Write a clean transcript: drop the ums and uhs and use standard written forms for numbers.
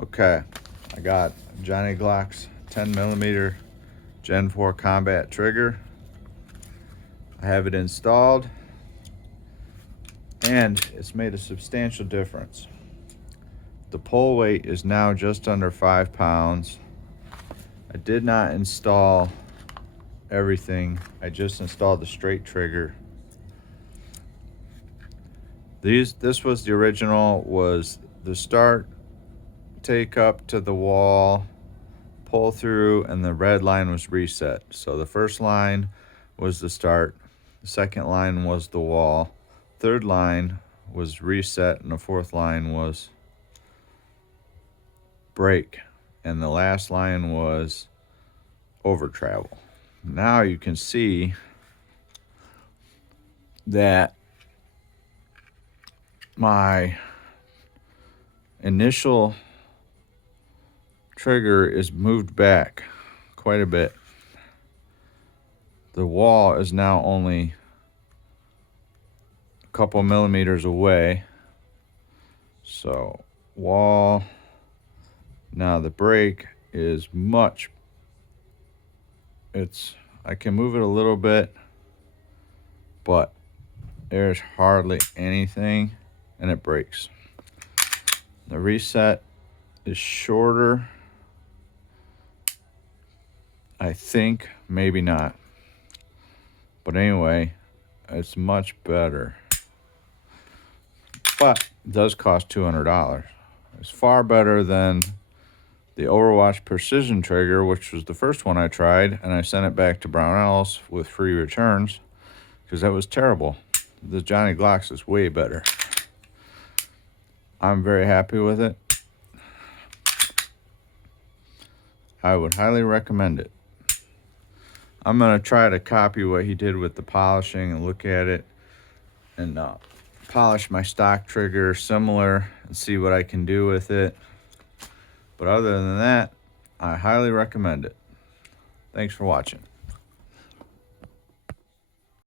Okay, I got Johnny Glock's 10mm Gen 4 combat trigger. I have it installed and it's made a substantial difference. The pull weight is now just under 5 pounds. I did not install everything. I just installed the straight trigger. This was the original, was the start, take up to the wall, pull through, and the red line was reset. So the first line was the start, the second line was the wall, third line was reset, and the fourth line was break, and the last line was over travel. Now you can see that my initial trigger is moved back quite a bit. The wall is now only a couple millimeters away. So wall, now the brake is I can move it a little bit, but there's hardly anything and it breaks. The reset is shorter, I think, maybe not. But anyway, it's much better. But it does cost $200. It's far better than the Overwatch Precision Trigger, which was the first one I tried, and I sent it back to Brownells with free returns because that was terrible. The Johnny Glocks is way better. I'm very happy with it. I would highly recommend it. I'm going to try to copy what he did with the polishing and look at it and polish my stock trigger similar and see what I can do with it. But other than that, I highly recommend it. Thanks for watching.